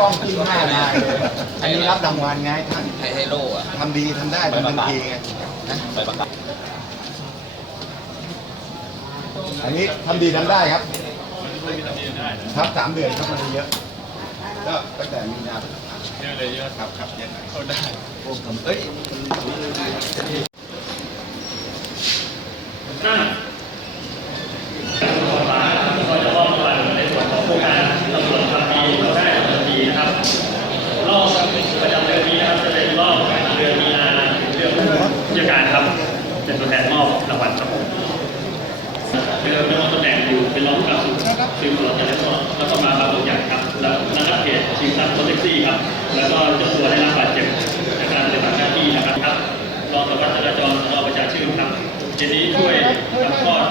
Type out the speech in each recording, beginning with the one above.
ต้องขึ้นหน้ามาอันนี้รับรางวัลไงท่านไทยไฮโลอะทำดีทำได้เป็นบันทีไงอันนี้ทำดีทำได้ครับ ครับสามเดือนครับมันเยอะ ก็ตั้งแต่มีนา เยอะเลยเยอะครับครับเยอะเข้าได้พวกผมเอ้ยก็จะมอบรางวัลในส่วนของโครงการตำรวจทำดีเราได้ทำดีนะครับรอบประจำเดือนนี้นะครับจะเป็นรอบเดือนมีนาเดือนพฤศจิกายนครับเป็นตัวแทนมอบรางวัลครับผมเดิมดำรงตำแหน่งอยู่เป็นรองผู้กำกับสืบสวนแล้วก็แล้วก็มาบางตัวอย่างค รับแล้วระดับเหตุชิงทรัพย์รถแท็กซี่ครับ แล้วก็เจ้าตัวได้รับบาดเจ็บจากการปฏิบัติหน้าที่นะครับครับรองสารวัตรจราจรสนประชาชื่นครับทีนี้ช่วยทำคลอด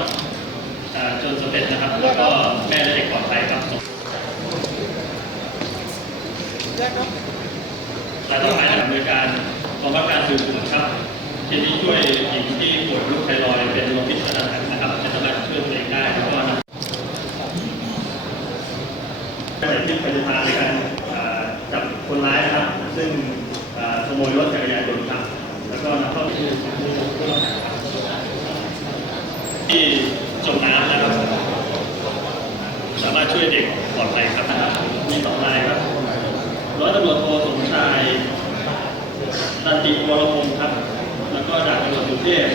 อ่าจนสำเร็จนะครับ แล้วก็แม่และเด็กปลอดภัยครับและต้องการดำเนินการกองบังคับการสืบสวนครับทีนี้ช่วยหญิงที่ป่วยโรคไทรอยด์เป็นลมพิษดารนะครับจะสามารถช่วยตัวเองได้แล้วก็นำเป็ นที่ปฏิภาในการจับคนร้ายนะครับ ซึ่งขโมยรถจักรยานยนต์ครับ แล้วก็นำเข้าที่ของผู้ต้อาครับที่จมน้ำนะครับ สามารถช่วยเด็กปลอดภัยครับมีสองรายครับร้อยตำรวจโทสมชายตันติวรพงศ์ครับ แล้วก็ดาบตำรวจสุเทพ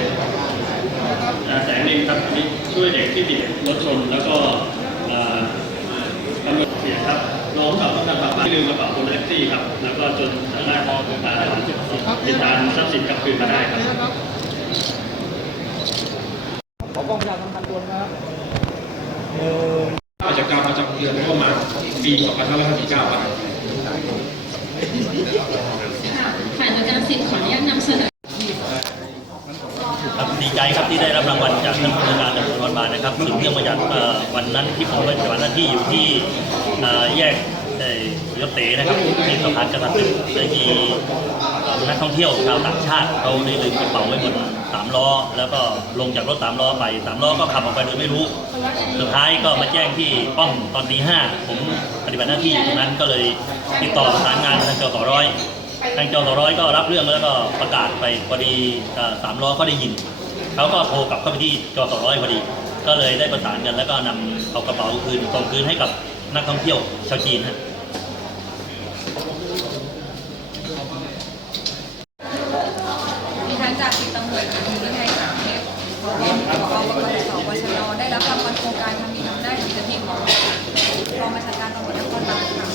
อ่าแสงเองครับอันนี้ช่วยเด็กที่ติดรถชนแล้วก็ตำรวจเสียครับ น้องกับต้องการปรับปรามลืมกระเป๋าบนแท็กซี่ครับ แล้วก็จนสามารถพองตาติดตามทรัพย์สินกลับคืนมาได้ครับ ขอกองยาทำพันตัวนะครับกิจกรรมประจำเดือนเข้ามาปี2559ครับฝ่ายบริการสิทธิ์ขออนุญาตนำเสนอครับดีใจครับที่ได้รับรางวัลจากท่านผู้การตำรวจนครบาลนะครับสืบเนื่องมาจากเอ่อ วันนั้นที่ผมปฏิบัติหน้าที่อยู่ที่แยกเอ่อยศเตนะครับที่สะพานกระตันได้มีนักท่องเที่ยวชาวต่างชาติเขาได้ลืมกระเป๋าไว้บนสามล้อ แล้วก็ลงจากรถสามล้อไปสามล้อก็ขับออกไปโดยไม่รู้ สุดท้ายก็มาแจ้งที่ป้อมตอนตีห้าผมปฏิบัติหน้าที่อยู่ตรงนั้นก็เลยติดต่อประสานงานทางเจ้าต่อร้อยทางเจ้าต่อร้อยก็รับเรื่องแล้วก็ประกาศไปพอดีสามล้อก็ได้ยินเขาก็โทรกลับเข้าไปที่จต่อร้อยพอดี ก็เลยได้ประสานกันแล้วก็นำเอากระเป๋าคืนส่งคืนให้กับนักท่องเที่ยวชาวจีนฮะดิฉันจากสิบตำรวจตรีวินัยสามเทพผอปปสวชนได้รับรางวัลโครงการทำดีทำได้ถึงจะที่ของกองบัญชาการตำรวจนครบาลค่ะ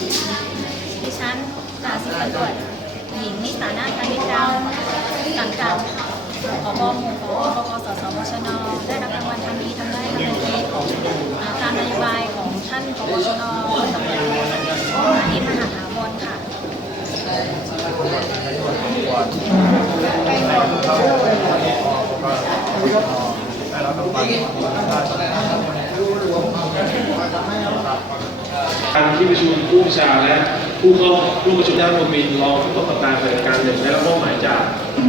ดิฉันจ่าสิบตำรวจหญิงนิสานาคานิดาวสังกัด ผบหมู่ของปปสสวชนได้รับรางวัลทำดีทำได้ทำดีอ่าตามนโยบายของท่านผบชนอานิตมหาถาวรค่ะการที่ประชุมผู้ชาและ ผู้เข้าร่วมประชุมด้านบนบินรองผู้กำกับการฝ่ายการหนึ่งได้รับมอบหมายจาก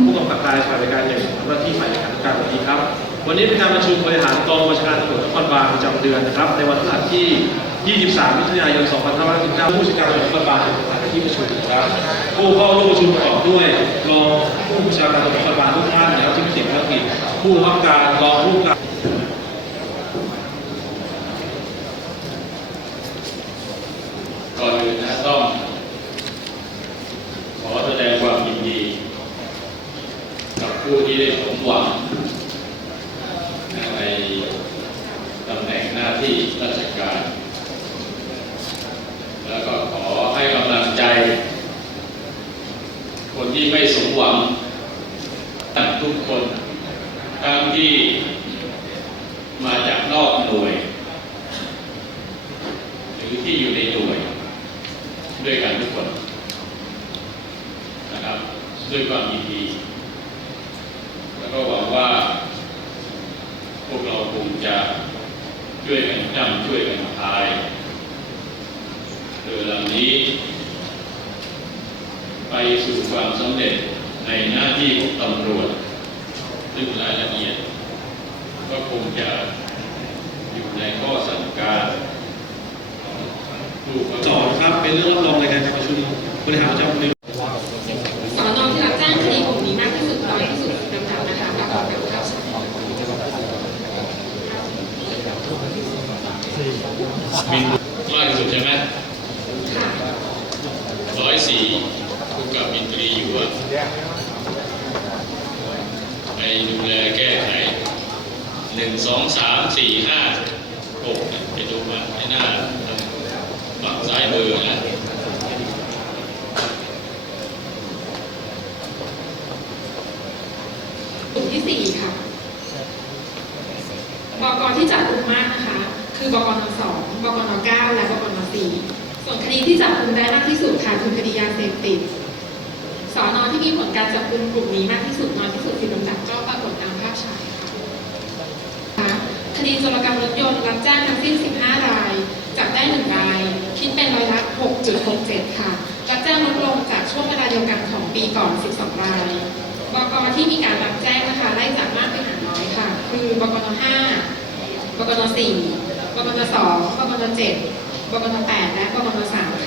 ผู้กำกับการฝ่ายการหนึ่งหน้าที่ฝ่ายการวันนี้ครับ วันนี้เป็นการประชุมบริหารกองบัญชาการตำรวจนครบาลประจำเดือนนะครับ ในวันพฤหัสที่ 23 มิถุนายน 2519ผู้จัดการตำรวจนครบาลเป็นที่ประชุมนะครับ ผู้เข้าร่วมประชุมประกอบด้วยรองผู้บัญชาการตำรวจนครบาลทุกท่านนะครับที่มีเสียงภารกิจผู้บับการรองผู้กำกับ ก่อนอื่นนะต้อง ขอแสดงความยินดี กับ ผู้ที่ได้สมหวังในตำแหน่งหน้าที่ราชการ แล้วก็ขอให้กำลังใจ คนที่ไม่สมหวังทุกคนทั้งที่มาจากนอกหน่วย หรือที่อยู่ในหน่วย ด้วยกันทุกคนนะครับด้วยความยินดี ก็หวังว่า พวกเราคงจะช่วยกันจำช่วยกันพายเรือลำนี้ ไปสู่ความสำเร็จในหน้าที่ของตำรวจ ซึ่งรายละเอียด ก็คงจะอยู่ในข้อสั่งการของผู้กำกับสอครับเป็นเรื่องรับรองรายการประชุมบริหารประจำเดือน บินมากที่สุดใช่ไหมร้อย สี่ผู้กับบินตรีอยู่อะไปดูแลแก้ไขหนึ่งสองสามสี่ห้าหกไปดูมาในหน้าฝั่งซ้ายมือนะ กลุ่มที่ 4 ค่ะ บกที่จับกลุ่มมากนะคะ คือบกน2บกน9และบกน4ส่วนคดี ที่จับกลุ่มได้มากที่สุดค่ะคือคดียาเสพติดสอนอที่มีผลการจับกลุ่มกลุ่มนี้มากที่สุดน้อยที่สุดคือลำดับก็ปรากฏตามภาพฉายค่ะคดีโจรกรรมรถยนต์รับแจ้งทั้งสิ้น 15 ราย จับได้ 1 ราย คิดเป็นร้อยละ 6.67 ค่ะ รับแจ้งลดลงจากช่วงเวลาเดียวกันของปีก่อน 12 ราย บกที่มีการรับแจ้งนะคะไล่จากมากไปหาน้อยค่ะ คือบกน5บกน4บกน2บกน7 บกน8และบกน3